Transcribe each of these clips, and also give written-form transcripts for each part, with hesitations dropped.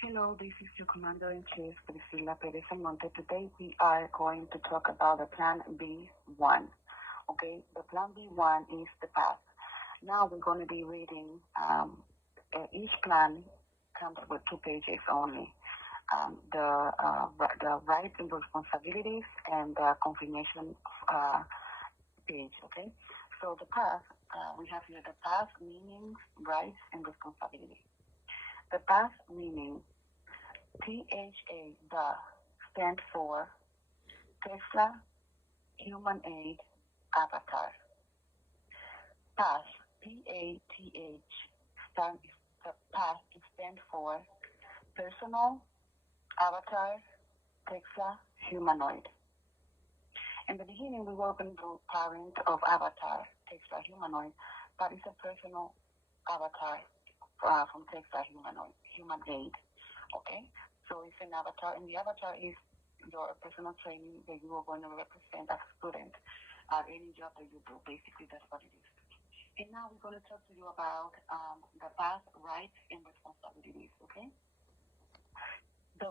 Hello, this is your Commander-in-Chief, Priscilla Perez Almonte. Today we are going to talk about the Plan B1. Okay, the Plan B1 is the path. Now we're going to be reading, each plan comes with 2 pages only. The rights and responsibilities and the confirmation page, okay? So the path, we have here the path, meanings, rights, and responsibilities. The path meaning THA, the stands for Tesla Human Aid Avatar. PATH, PATH, stands for Personal Avatar Tesla Humanoid. In the beginning, we were going to parent of Avatar Tesla Humanoid, but it's a personal avatar from Tesla Humanoid, Human Aid. Okay, so it's an avatar, and the avatar is your personal training that you are going to represent as a student at any job that you do. Basically, that's what it is. And now we're going to talk to you about the path, rights, and responsibilities. Okay, the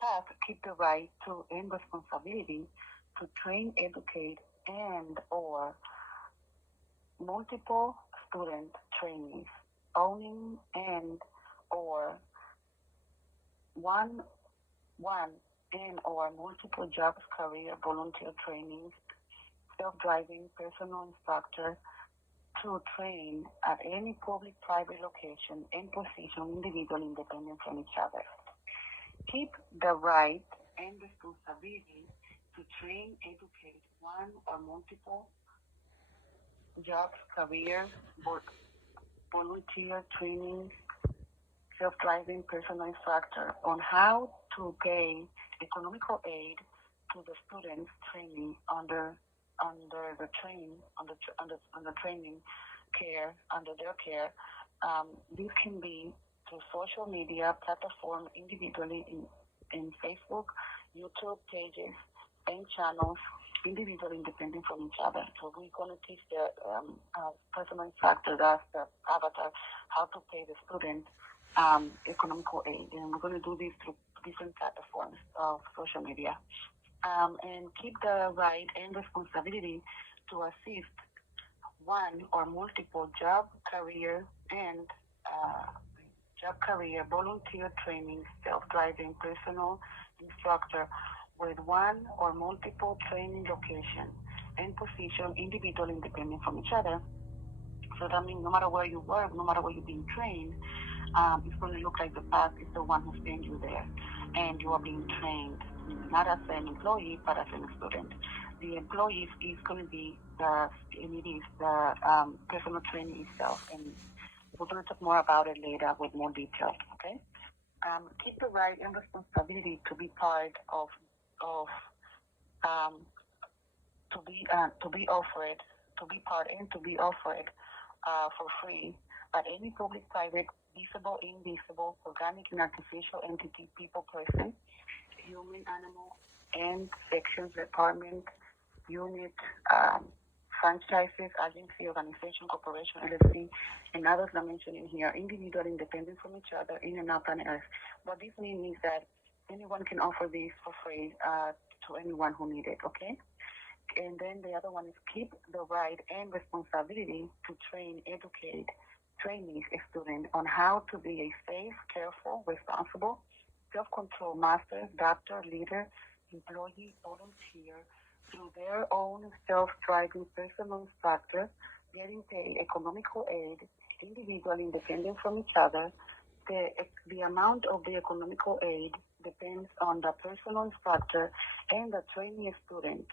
path keep the right to and responsibility to train, educate, and or multiple student trainees owning and or one and or multiple jobs, career, volunteer trainings, self-driving personal instructor to train at any public-private location and position individual independent from each other. Keep the right and responsibility to train, educate one or multiple jobs, career, volunteer training, self-driving personal instructor on how to pay economical aid to the students training under the training care under their care. This can be through social media platform individually in Facebook, YouTube pages, and channels, individually independent from each other. So we're going to teach the personal instructor, that's the avatar, how to pay the student economical aid. And we're going to do this through different platforms of social media. And keep the right and responsibility to assist one or multiple job, career, volunteer training, self-driving personal instructor with one or multiple training location and position individual independent from each other. So that means no matter where you work, no matter where you're being trained, it's going to look like the path is the one who sent you there, and you are being trained not as an employee but as a student. The employee is going to be the personal training itself, and we're going to talk more about it later with more detail. Okay. Keep the right and responsibility to be part of um, to be offered to be part and to be offered for free at any public, private, visible, invisible, organic, and artificial entity, people, person, human, animal, and sections, department, unit, franchises, agency, organization, corporation, LLC, and others not mentioned in here, individual, independent from each other, in and out planet Earth. What this means is that anyone can offer this for free to anyone who need it, okay? And then the other one is keep the right and responsibility to train, educate trainees, students on how to be a safe, careful, responsible, self-control master, doctor, leader, employee, volunteer through their own self-driving personal instructor, getting paid economical aid, individual independent from each other. The amount of the economical aid depends on the personal instructor and the trainee student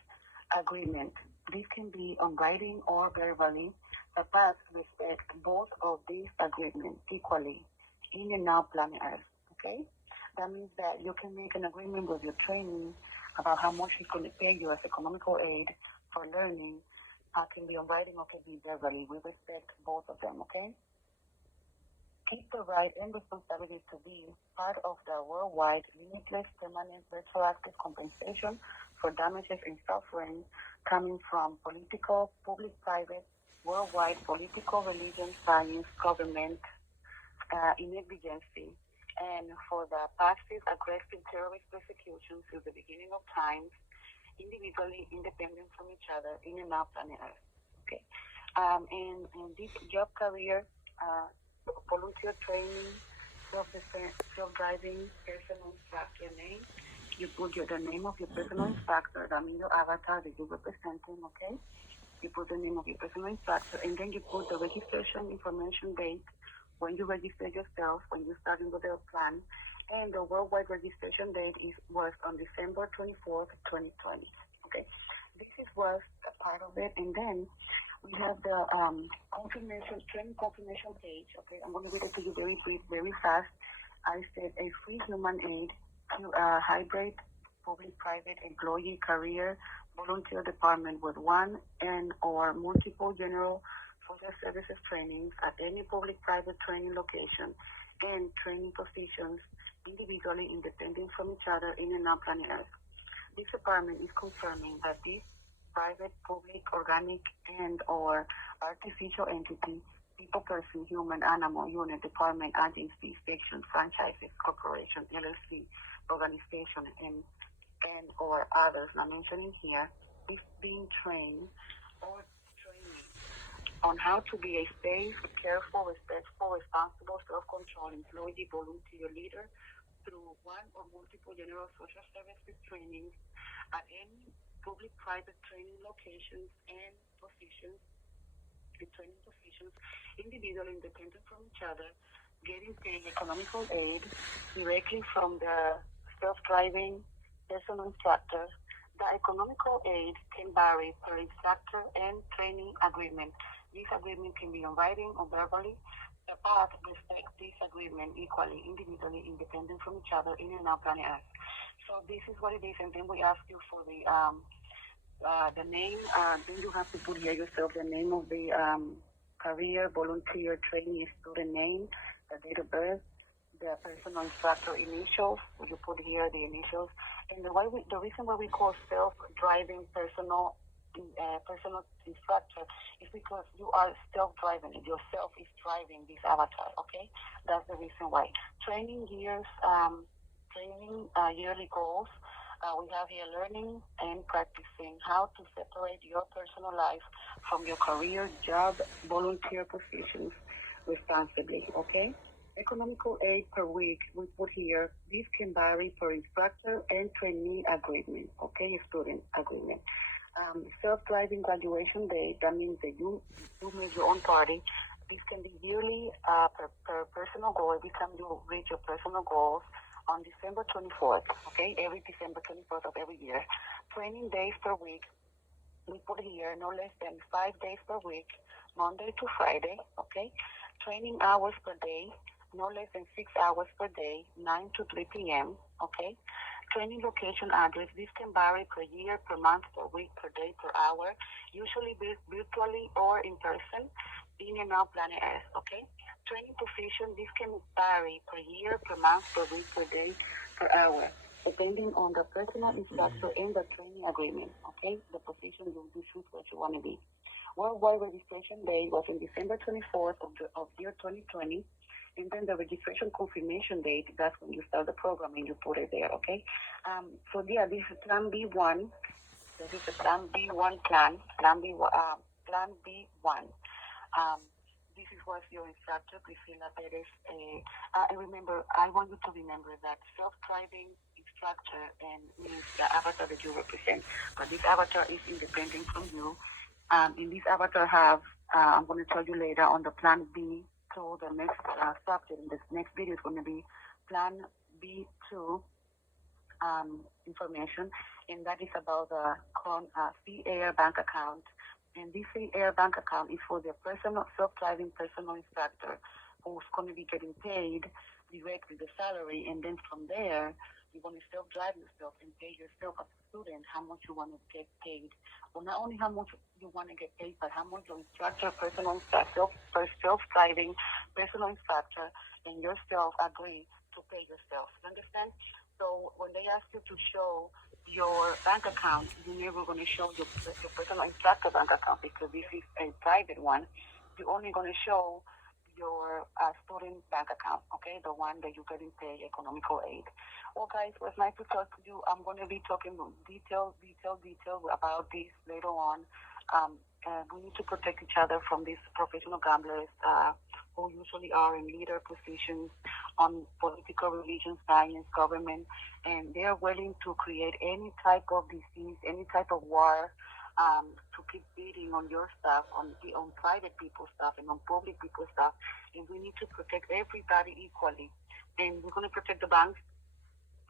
agreement. This can be on writing or verbally. The path respect both of these agreements equally in and out planet Earth. Okay? That means that you can make an agreement with your trainee about how much he's going to pay you as economical aid for learning. Can be on writing or can be verbally. We respect both of them, okay? Keep the right and responsibility to be part of the worldwide limitless permanent retroactive compensation for damages and suffering coming from political, public, private, worldwide political, religion, science, government, in emergency, and for the passive aggressive terrorist persecution since the beginning of times, individually independent from each other in and out planet Earth. Okay. And this job career, volunteer training, self-defense, self-driving, personal instructor name. You put the name of your personal instructor, that means your avatar that you're representing, okay? You put the name of your personal instructor, and then you put the registration information date, when you register yourself, when you starting with the plan, and the worldwide registration date was on December 24th, 2020. Okay, this was a part of it, and then we have the training confirmation page. Okay, I'm going to read it to you very brief, very fast. I said a free human aid to a hybrid public-private employee career volunteer department with one and or multiple general social services trainings at any public-private training location and training positions individually independent from each other in and out planet Earth. This department is confirming that this private, public, organic, and or artificial entity, people, person, human, animal, unit, department, agency, section, franchises, corporation, LLC, organization, and or others not mentioned in here, is being trained or training on how to be a safe, careful, respectful, responsible, self-controlled employee, volunteer leader through one or multiple general social services trainings at any public-private training locations and positions, training positions, individual independent from each other, getting paid economical aid directly from the self-driving personal instructor. The economical aid can vary per instructor and training agreement. This agreement can be in writing or verbally. The both respect this agreement equally, individually independent from each other in and out planet Earth. So this is what it is, and then we ask you for the name. Then you have to put here yourself the name of the career, volunteer, trainee, student name, the date of birth, the personal instructor initials. You put here the initials, and the reason why we call self-driving personal instructor is because you are self-driving it. Yourself is driving this avatar. Okay, that's the reason why. Training years, yearly goals. We have here learning and practicing how to separate your personal life from your career, job, volunteer positions responsibly, okay? Economical aid per week, we put here, this can vary per instructor and trainee agreement, okay, student agreement. Self-driving graduation date, that means that you make your own party. This can be yearly per personal goal every time you reach your personal goals on December 24th, okay, every December 24th of every year. Training days per week, we put here no less than 5 days per week, Monday to Friday, okay? Training hours per day, no less than 6 hours per day, 9 to 3 p.m., okay? Training location address, this can vary per year, per month, per week, per day, per hour, usually virtually or in person, in and out planet Earth, okay? Training position, this can vary per year, per month, per week, per day, per hour, depending on the personal instructor and the training agreement, okay? The position you choose what you want to be. Worldwide registration date was on December 24th of year 2020, and then the registration confirmation date, that's when you start the program and you put it there, okay? So yeah, this is Plan B1. This is the Plan B1 plan, Plan B1. This is what your instructor, Priscilla Perez. And remember, I want you to remember that self-driving instructor and means the avatar that you represent. But this avatar is independent from you. In this avatar I'm going to tell you later on the Plan B. So the next subject in this next video is going to be Plan B2 information, and that is about the Sea Air bank account. And this Sea Air bank account is for the personal self-driving personal instructor who's going to be getting paid directly the salary, and then from there you're going to self-drive yourself and pay yourself as a student how much you want to get paid. Well, not only how much you want to get paid, but how much your instructor, personal instructor, self-driving personal instructor, and yourself agree to pay yourself. You understand? So when they ask you to show your bank account, you're never going to show your personal instructor bank account because this is a private one. You're only going to show your student bank account, okay? The one that you're getting paid economical aid. Well, guys, it was nice to talk to you. I'm going to be talking detail about this later on. We need to protect each other from these professional gamblers who usually are in leader positions on political, religion, science, government, and they are willing to create any type of disease, any type of war, to keep bidding on your stuff, on private people's stuff, and on public people's stuff. And we need to protect everybody equally. And we're going to protect the banks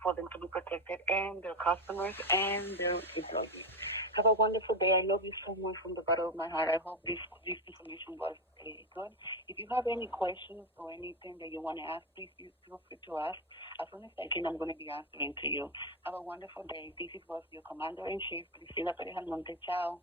for them to be protected, and their customers and their employees. Have a wonderful day. I love you so much from the bottom of my heart. I hope this information was good. If you have any questions or anything that you want to ask, please feel free to ask. As soon as I can, I'm going to be answering to you. Have a wonderful day. This was your Commander in Chief, Priscilla Perez Almonte. Ciao.